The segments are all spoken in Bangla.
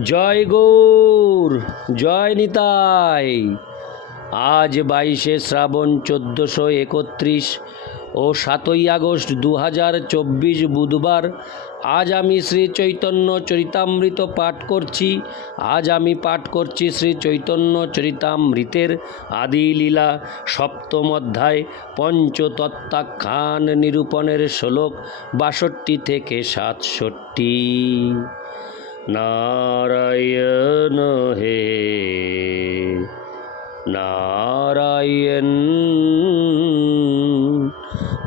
জয় গৌর, জয় নিতাই। আজ বাইশে শ্রাবণ চোদ্দোশো একত্রিশ ও সাতই আগস্ট দু হাজার চব্বিশ বুধবার, আজ আমি শ্রী চৈতন্য চরিতামৃত পাঠ করছি। আজ আমি পাঠ করছি শ্রী চৈতন্য চরিতামৃতের আদি লীলা, সপ্তম অধ্যায়, পঞ্চতত্ত্বাখ্যান নিরূপণের শ্লোক বাষট্টি থেকে সাতষট্টি। নারায়ণ হে নারায়ণ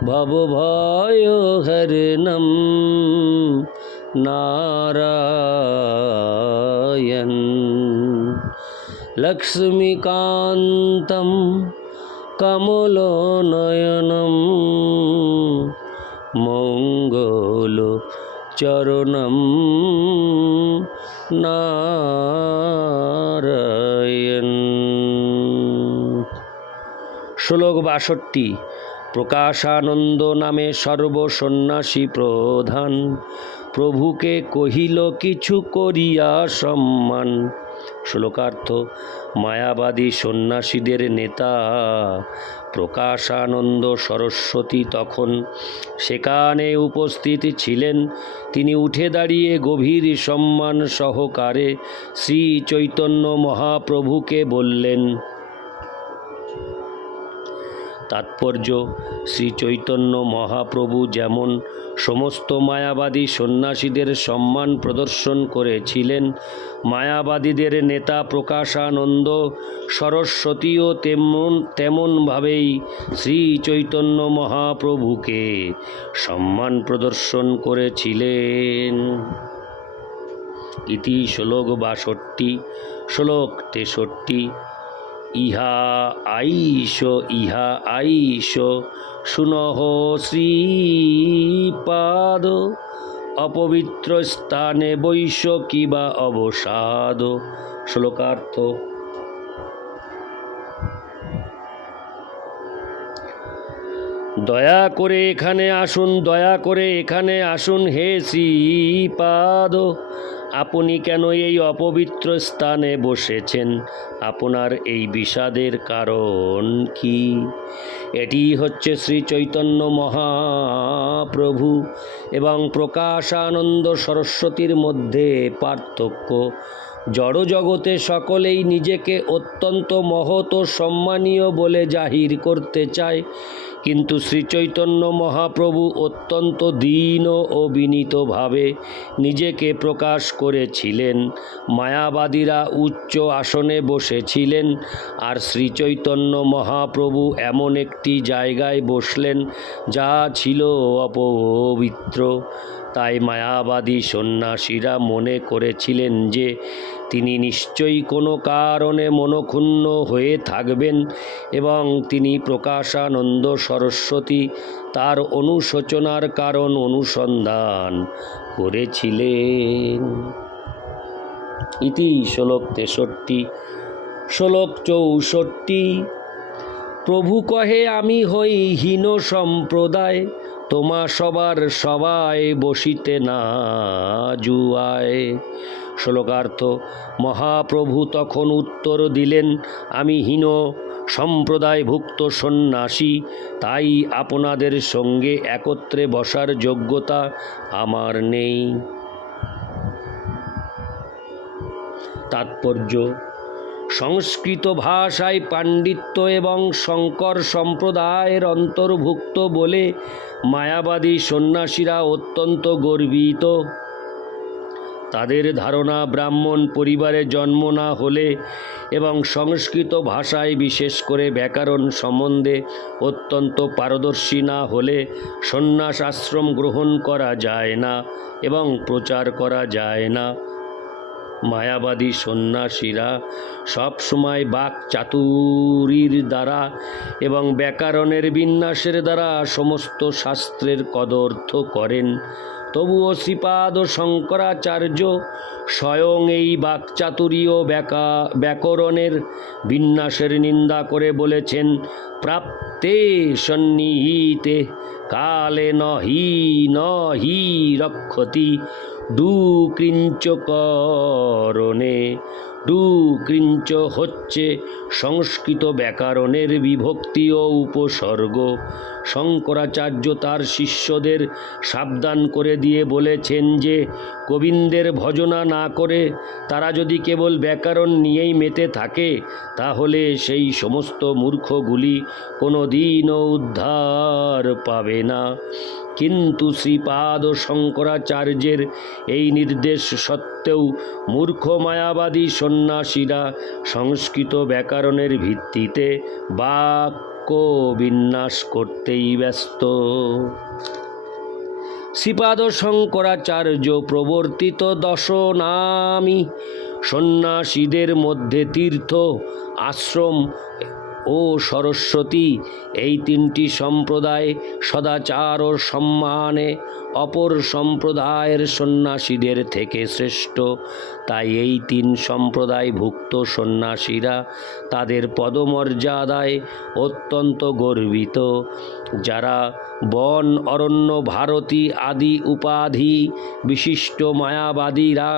ভবভয় হরণম নারায়ণ লক্ষ্মীকান্తం কমলনয়নম মঙ্গল চরণম নারায়ণ শ্লোক বাষট্টি প্রকাশানন্দ নামে সর্বসন্ন্যাসী প্রধান। প্রভুকে কহিল কিছু করিয়া সম্মান। শ্লোকার্থ, মায়াবাদী সন্ন্যাসীদের নেতা, প্রকাশানন্দ সরস্বতী তখন সেখানে উপস্থিত ছিলেন। তিনি উঠে দাঁড়িয়ে গভীর সম্মান সহকারে শ্রী চৈতন্য মহাপ্রভুকে বললেন তাৎপর্য। শ্রী চৈতন্য মহাপ্রভু যেমন সমস্ত মায়াবাদী সন্ন্যাসীদের সম্মান প্রদর্শন করেছিলেন, মায়াবাদীদের নেতা প্রকাশানন্দ সরস্বতীও তেমন, তেমনভাবেই শ্রী চৈতন্য মহাপ্রভুকে সম্মান প্রদর্শন করেছিলেন। ইতি শ্লোক বাষট্টি, শ্লোক তেষট্টি। ইহা আইস ইহা আইস সুনহ শ্রীপাদ, অপবিত্র স্থানে বৈশ্য কিবা অবসাদ। শ্লোকার্থ। দয়া করে এখানে আসুন, দয়া করে এখানে আসুন, হে শ্রীপাদ। আপনি কেন এই অপবিত্র স্থানে বসেছেন? আপনার এই বিষাদের কারণ কি? এটি হচ্ছে শ্রী চৈতন্য মহাপ্রভু এবং প্রকাশানন্দ সরস্বতীর মধ্যে পার্থক্য। জড় জগতে সকলেই নিজেকে অত্যন্ত মহৎ ও সম্মানীয় বলে জাহির করতে চায়। কিন্তু শ্রীচৈতন্য মহাপ্রভু অত্যন্ত দীন ও বিনীতভাবে নিজেকে প্রকাশ করেছিলেন। মায়াবাদীরা উচ্চ আসনে বসেছিলেন আর শ্রীচৈতন্য মহাপ্রভু এমন একটি জায়গায় বসলেন যা ছিল অপবিত্র। তাই মায়াবাদী সন্ন্যাসীরা মনে করেছিলেন যে তিনি নিশ্চয়ই কোনো কারণে মনক্ষুণ্ণ হয়ে থাকবেন এবং তিনি প্রকাশানন্দ সরস্বতী তার অনুশোচনার কারণ অনুসন্ধান করেছিলেন। ইতি শ্লোক তেষট্টি। শ্লোক চৌষট্টি। প্রভু কহে, আমি হই হীন সম্প্রদায়। তোমা সবার সবাই বসিতে না জুয়ায়। শ্লোকার্থ, মহাপ্রভু তখন উত্তর দিলেন, আমি হীন, সম্প্রদায়ভুক্ত সন্ন্যাসী, তাই আপনাদের সঙ্গে একত্রে বসার যোগ্যতা আমার নেই। তাৎপর্য সংস্কৃত ভাষায় পাণ্ডিত্য এবং শঙ্কর সম্প্রদায়ের অন্তর্ভুক্ত বলে মায়াবাদী সন্ন্যাসীরা অত্যন্ত গর্বিত। তাদের ধারণা ব্রাহ্মণ পরিবারে জন্ম না হলে এবং সংস্কৃত ভাষায় বিশেষ করে ব্যাকরণ সম্বন্ধে অত্যন্ত পারদর্শী না হলে সন্ন্যাস আশ্রম গ্রহণ করা যায় না এবং প্রচার করা যায় না। মায়াবাদী সন্ন্যাসীরা সবসময় বাক চাতুরীর দ্বারা এবং ব্যাকরণের বিন্যাসের দ্বারা সমস্ত শাস্ত্রের কদর্থ করেন। তবুও শ্রীপাদ শঙ্করাচার্য স্বয়ং এই বাকচাতুরীয় ব্যাকা, ব্যাকরণের বিন্যাসের নিন্দা করে বলেছেন, প্রাপ্তে সন্নিহিতে কালে ন হি ন হি রক্ষতি ডু কৃঞ্চ করণে ডুকৃঞ্চ হচ্ছে সংস্কৃত ব্যাকরণের বিভক্তি ও উপসর্গ। শঙ্করাচার্য তার শিষ্যদের সাবধান করে দিয়ে বলেছেন যে, গোবিন্দের ভজনা না করে তারা যদি কেবল ব্যাকরণ নিয়েই মেতে থাকে, তাহলে সেই সমস্ত মূর্খগুলি কোনো দিনও উদ্ধার পাবে না। কিন্তু শ্রীপাদ শঙ্করাচার্যের এই নির্দেশ সত্ত্বেও মূর্খ মায়াবাদী সন্ন্যাসীরা সংস্কৃত ব্যাকরণের ভিত্তিতে বাক্য বিন্যাস করতেই ব্যস্ত। শ্রীপাদ শঙ্করাচার্য প্রবর্তিত দশনামী সন্ন্যাসীদের মধ্যে তীর্থ, আশ্রম ও সরস্বতী এই তিনটি সম্প্রদায় সদাচার ও সম্মানে অপর সম্প্রদায়ের সন্ন্যাসীদের থেকে শ্রেষ্ঠ। তাই এই তিন সম্প্রদায়ভুক্ত সন্ন্যাসীরা তাদের পদমর্যাদায় অত্যন্ত গর্বিত। যারা বন, অরণ্য, ভারতী আদি উপাধি বিশিষ্ট মায়াবাদীরা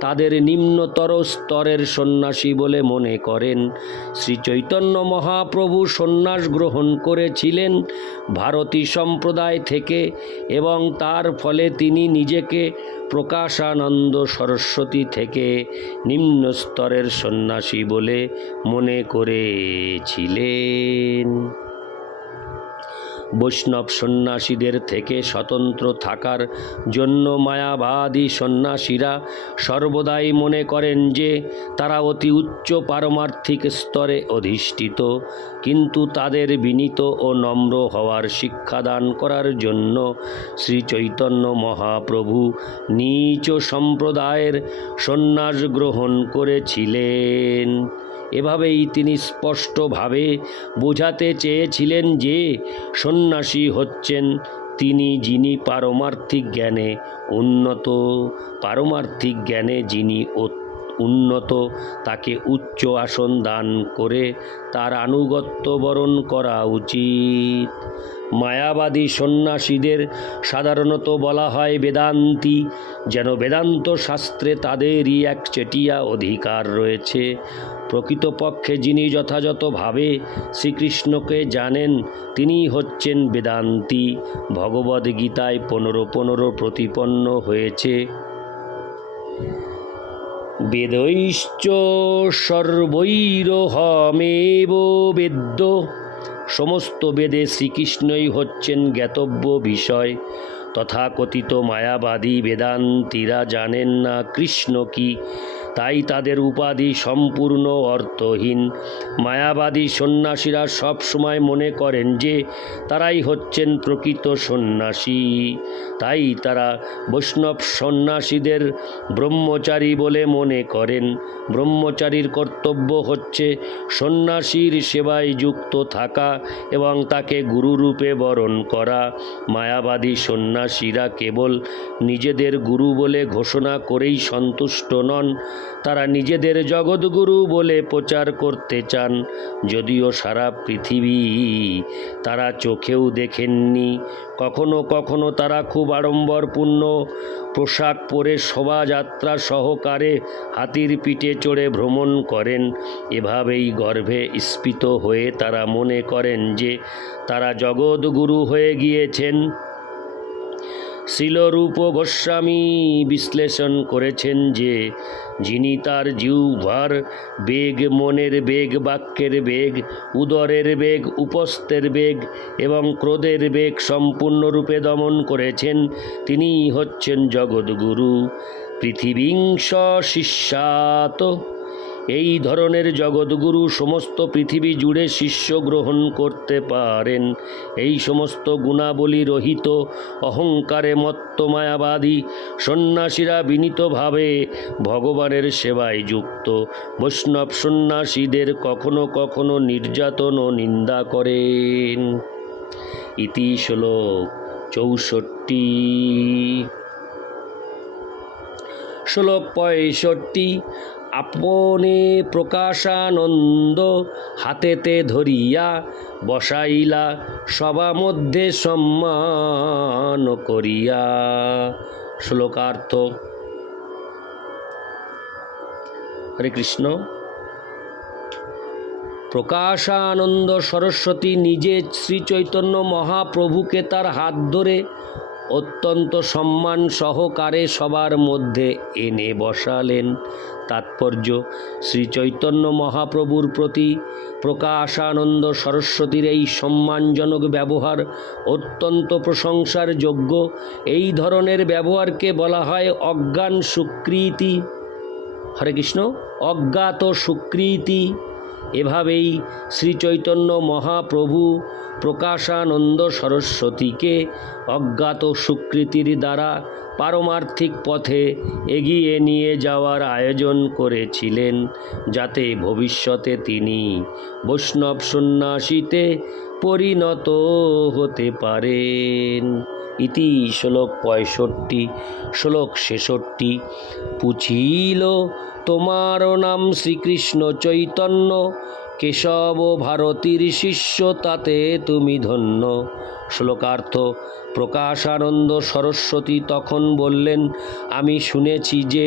তাদের নিম্নতর স্তরের সন্ন্যাসী বলে মনে করেন। শ্রী চৈতন্য মহাপ্রভু সন্ন্যাস গ্রহণ করেছিলেন ভারতী সম্প্রদায় থেকে এবং তার ফলে তিনি নিজেকে প্রকাশানন্দ সরস্বতী থেকে নিম্ন স্তরের সন্ন্যাসী বলে মনে করেছিলেন। বৈষ্ণব সন্ন্যাসীদের থেকে স্বতন্ত্র থাকার জন্য মায়াবাদী সন্ন্যাসীরা সর্বদাই মনে করেন যে তারা অতি উচ্চ পারমার্থিক স্তরে অধিষ্ঠিত, কিন্তু তাদের বিনীত ও নম্র হওয়ার শিক্ষাদান করার জন্য শ্রী চৈতন্য মহাপ্রভু নীচ সম্প্রদায়ের সন্ন্যাস গ্রহণ করেছিলেন। এভাবেই তিনি স্পষ্টভাবে বোঝাতে চেয়েছিলেন যে সন্ন্যাসী হচ্ছেন তিনি যিনি পারমার্থিক জ্ঞানে উন্নত। পারমার্থিক জ্ঞানে যিনি অত- উন্নত, তাকে উচ্চ আসন দান করে তার আনুগত্য বরণ করা উচিত। মায়াবাদী সন্ন্যাসীদের সাধারণত বলা হয় বেদান্তি, যেন বেদান্ত শাস্ত্রে তাদেরই এক চেটিয়া অধিকার রয়েছে। প্রকৃতপক্ষে যিনি যথাযথভাবে শ্রীকৃষ্ণকে জানেন, তিনিই হচ্ছেন বেদান্তি। ভগবদ্গীতায় পনেরো পনেরো প্রতিপন্ন হয়েছে। বেদৈশ্চ সর্বৈরহমেব বেদ্য। সমস্ত বেদে শ্রীকৃষ্ণই হচ্ছেন জ্ঞাতব্য বিষয়। তথাকথিত মায়াবাদী বেদান্তীরা জানেন না কৃষ্ণ কি। তাই তাদের উপাধি সম্পূর্ণ অর্থহীন। মায়াবাদী সন্ন্যাসীরা সব সময় মনে করেন যে তারাই হচ্ছেন প্রকৃত সন্ন্যাসী। তাই তারা বৈষ্ণব সন্ন্যাসীদের ব্রহ্মচারী বলে মনে করেন। ব্রহ্মচারীর কর্তব্য হচ্ছে সন্ন্যাসীর সেবায় যুক্ত থাকা এবং তাকে গুরুরূপে বরণ করা। মায়াবাদী সন্ন্যাসীরা কেবল নিজেদের গুরু বলে ঘোষণা করেই সন্তুষ্ট নন তারা নিজেদের জগৎগুরু বলে প্রচার করতে চান। যদিও সারা পৃথিবী তারা চোখেও দেখেননি। কখনো কখনো তারা খুব আড়ম্বরপূর্ণ পোশাক পরে শোভাযাত্রা সহকারে হাতির পিঠে চড়ে ভ্রমণ করেন। এভাবেই গর্ভে স্ফীত হয়ে তারা মনে করেন যে তারা জগৎগুরু হয়ে গিয়েছেন। শিলরূপ গোস্বামী বিশ্লেষণ করেছেন যে, যিনি তার জিহ্বার বেগ, মনের বেগ, বাক্যের বেগ, উদরের বেগ, উপস্থের বেগ এবং ক্রোধের বেগ সম্পূর্ণরূপে দমন করেছেন তিনি হচ্ছেন জগৎগুরু পৃথিবীংশ শিষ্যাত। এই ধরনের জগৎগুরু সমস্ত পৃথিবী জুড়ে শিষ্য গ্রহণ করতে পারেন। এই সমস্ত গুণাবলী রহিত, অহংকারে মত্ত মায়াবাদী সন্ন্যাসীরা বিনীতভাবে ভগবানের সেবায় যুক্ত। বৈষ্ণব সন্ন্যাসীদের কখনো কখনো নির্যাতন ও নিন্দা করেন। ইতি শ্লোক চৌষট্টি। শ্লোক পঁয়ষট্টি। আপনে প্রকাশানন্দ হাতেতে ধরিয়া বসাইলা সবা মধ্যে সম্মান করিয়া। শ্লোকার্থ। হরে কৃষ্ণ। প্রকাশানন্দ সরস্বতী নিজে শ্রীচৈতন্য মহাপ্রভুকে তার হাত ধরে অত্যন্ত সম্মান সহকারে সবার মধ্যে এনে বসালেন। তাৎপর্য শ্রী চৈতন্য মহাপ্রভুর প্রতি প্রকাশানন্দ সরস্বতীর এই সম্মানজনক ব্যবহার অত্যন্ত প্রশংসার যোগ্য। এই ধরনের ব্যবহারকে বলা হয় অজ্ঞান সুকৃতি। হরে কৃষ্ণ, অজ্ঞাত সুকৃতি। এভাবেই শ্রীচৈতন্য মহাপ্রভু প্রকাশানন্দ সরস্বতীকে অজ্ঞাত সুকৃতির দ্বারা পারমার্থিক পথে এগিয়ে নিয়ে যাওয়ার আয়োজন করেছিলেন, যাতে ভবিষ্যতে তিনি বৈষ্ণব সন্ন্যাসীতে পরিণত হতে পারেন। ইতি শ্লোক পঁয়ষট্টি, শ্লোক ছেষট্টি। পুছিল তোমার নাম শ্রীকৃষ্ণ চৈতন্য, কেশব ভারতীর শিষ্য তাতে তুমি ধন্য। শ্লোকার্থ, প্রকাশানন্দ সরস্বতী তখন বললেন, আমি শুনেছি যে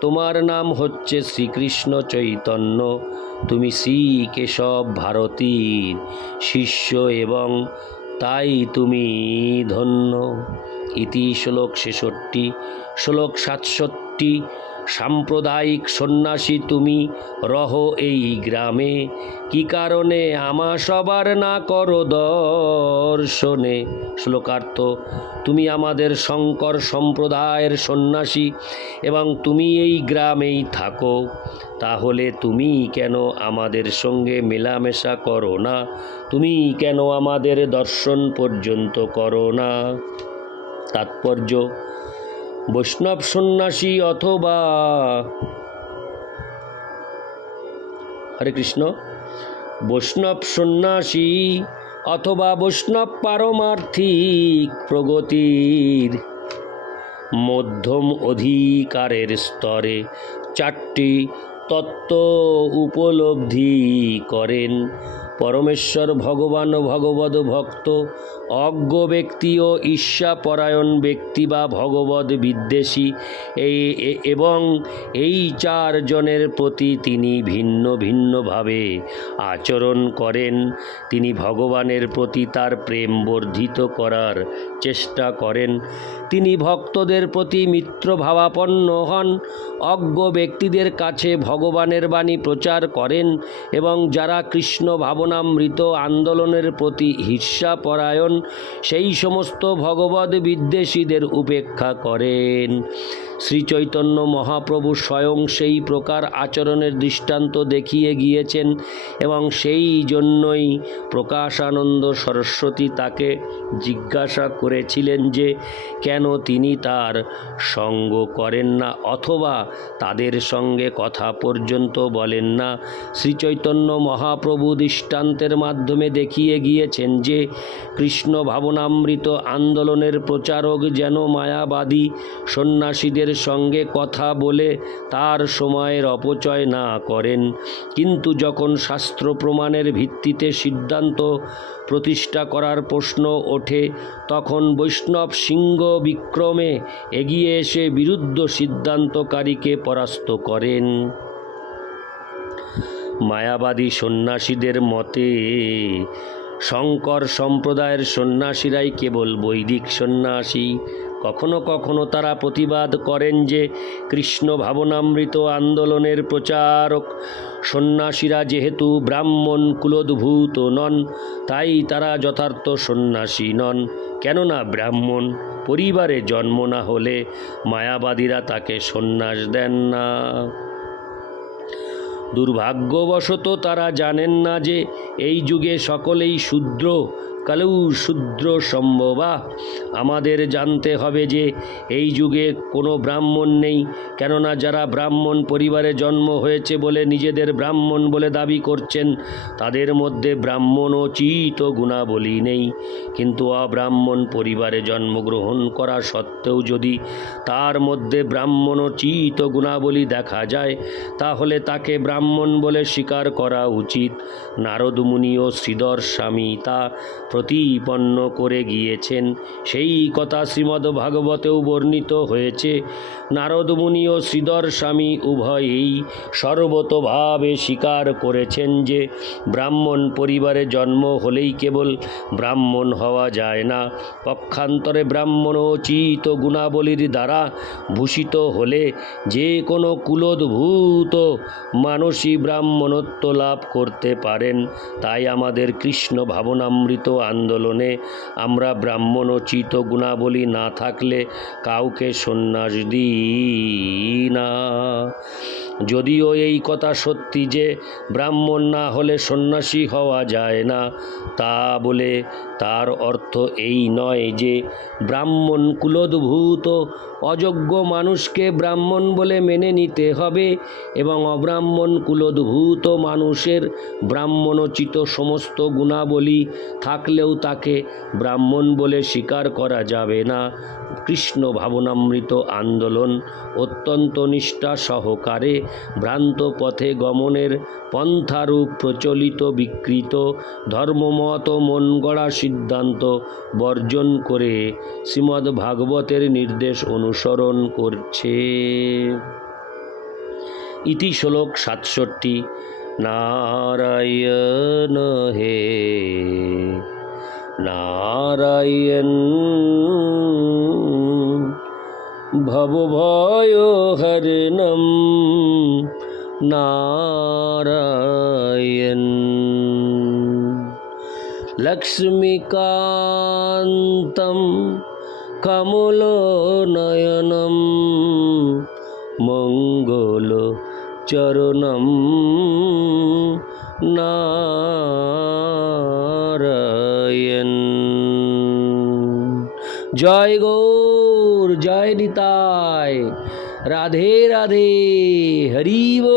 তোমার নাম হচ্ছে শ্রীকৃষ্ণ চৈতন্য। তুমি শ্রী কেশব ভারতীর শিষ্য এবং তাই তুমি ধন্য। ইতি শ্লোক ছেষট্টি শ্লোক সাতষট্টি সাম্প্রদায়িক সন্ন্যাসী তুমি, রহ এই গ্রামে। কি কারণে আমা সবার না করো দর্শনে? শ্লোকার্থ, তুমি আমাদের শঙ্কর সম্প্রদায়ের সন্ন্যাসী এবং তুমি এই গ্রামেই থাকো। তাহলে তুমি কেন আমাদের সঙ্গে মেলামেশা করো না? তুমি কেন আমাদের দর্শন পর্যন্ত করো না? তাৎপর্য বৈষ্ণব সন্ন্যাসী অথবা হরে কৃষ্ণ, বৈষ্ণব সন্ন্যাসী অথবা বৈষ্ণব পারমার্থিক প্রগতির মধ্যম অধিকারের স্তরে চারটি তত্ত্ব উপলব্ধি করেন। পরমেশ্বর ভগবান ও ভগবদ ভক্ত, অজ্ঞ ব্যক্তি ও ঈর্ষাপরায়ণ ব্যক্তি বা ভগবদ বিদ্বেষী, এই এবং এই চারজনের প্রতি তিনি ভিন্ন ভিন্নভাবে আচরণ করেন। তিনি ভগবানের প্রতি তার প্রেম বর্ধিত করার চেষ্টা করেন। তিনি ভক্তদের প্রতি মিত্রভাবাপন্ন হন। অজ্ঞ ব্যক্তিদের কাছে ভগবানের বাণী প্রচার করেন এবং যারা কৃষ্ণ ভাবনামৃত আন্দোলনের প্রতি ঈর্ষাপরায়ণ সেই সমস্ত ভগবদ বিদ্বেষীদের উপেক্ষা করেন। শ্রী চৈতন্য মহাপ্রভু স্বয়ং সেই প্রকার আচরণের দৃষ্টান্ত দেখিয়ে গিয়েছেন এবং সেই জন্যই প্রকাশানন্দ সরস্বতী তাকে জিজ্ঞাসা করেছিলেন যে, কেন তিনি তার সঙ্গ করেন না অথবা তাদের সঙ্গে কথা পর্যন্ত বলেন না? শ্রীচৈতন্য মহাপ্রভু দৃষ্টান্তের মাধ্যমে দেখিয়ে গিয়েছেন যে, কৃষ্ণ ভাবনামৃত আন্দোলনের প্রচারক যেন মায়াবাদী সন্ন্যাসীদের সঙ্গে কথা বলে তার সময়ের অপচয় না করেন। কিন্তু যখন শাস্ত্র প্রমাণের ভিত্তিতে সিদ্ধান্ত প্রতিষ্ঠা করার প্রশ্ন ওঠে, তখন বৈষ্ণব সিংহ বিক্রমে এগিয়ে এসে বিরুদ্ধ সিদ্ধান্তকারীকে পরাস্ত করেন। মায়াবাদী সন্ন্যাসীদের মতে, শঙ্কর সম্প্রদায়ের সন্ন্যাসীরাই কেবল বৈদিক সন্ন্যাসী। কখনো কখনো তারা প্রতিবাদ করেন যে কৃষ্ণ ভাবনামৃত আন্দোলনের প্রচারক সন্ন্যাসীরা যেহেতু ব্রাহ্মণ কুলোদ্ভূত নন, তাই তারা যথার্থ সন্ন্যাসী নন। কেননা ব্রাহ্মণ পরিবারে জন্ম না হলে মায়াবাদীরা তাকে সন্ন্যাস দেন না। দুর্ভাগ্যবশত তারা জানেন না যে এই যুগে সকলেই শূদ্র কালেও শূদ্র সম্ভবা। আমাদের জানতে হবে যে এই যুগে কোনো ব্রাহ্মণ নেই, কেননা যারা ব্রাহ্মণ পরিবারে জন্ম হয়েছে বলে নিজেদের ব্রাহ্মণ বলে দাবি করছেন, তাদের মধ্যে ব্রাহ্মণোচিত গুণাবলী নেই। কিন্তু অব্রাহ্মণ পরিবারে জন্মগ্রহণ করা সত্ত্বেও যদি তার মধ্যে ব্রাহ্মণোচিত গুণাবলী দেখা যায়, তাহলে তাকে ব্রাহ্মণ বলে স্বীকার করা উচিত। নারদ মুনি ও শ্রীধর স্বামী তা প্রতিপন্ন করে গিয়েছেন। সেই কথা শ্রীমদ্ ভাগবতেও বর্ণিত হয়েছে নারদমুনি ও শ্রীধর স্বামী উভয়েই সর্বতভাবে স্বীকার করেছেন যে, ব্রাহ্মণ পরিবারে জন্ম হলেই কেবল ব্রাহ্মণ হওয়া যায় না। পক্ষান্তরে ব্রাহ্মণোচিত গুণাবলীর দ্বারা ভূষিত হলে যে কোনো কুলোদ্ভূত মানুষই ব্রাহ্মণত্ব লাভ করতে পারেন। তাই আমাদের কৃষ্ণ ভাবনামৃত আন্দোলনে। আমরা ব্রাহ্মণ ও চিত গুণাবলী না থাকলে কাউকে সন্ন্যাস দিই না। যদিও এই কথা সত্যি যে ব্রাহ্মণ না হলে সন্ন্যাসী হওয়া যায় না, তা বলে তার অর্থ এই নয় যে ব্রাহ্মণ কুলোদ্ভূত অযোগ্য মানুষকে ব্রাহ্মণ বলে মেনে নিতে হবে এবং অব্রাহ্মণ কুলোদ্ভূত মানুষের ব্রাহ্মণোচিত সমস্ত গুণাবলী থাকলেও তাকে ব্রাহ্মণ বলে স্বীকার করা যাবে না। কৃষ্ণ ভাবনামৃত আন্দোলন অত্যন্ত নিষ্ঠা সহকারে ভ্রান্ত পথে গমনের পন্থারূপ প্রচলিত বিকৃত ধর্মমত মন গড়া সিদ্ধান্ত বর্জন করে শ্রীমদ্ ভাগবতের নির্দেশ অনুসরণ করছে। ইতি শ্লোক সাতষট্টি, নারায়ণ হে, নারায়ণ ভবভয়হরণম নারায়ণ লক্ষ্মীকান্तं কমলনয়নম মঙ্গল চরণম নারায়ণ। জয় গৌর জয় নিতাই রাধে রাধে হরি বল।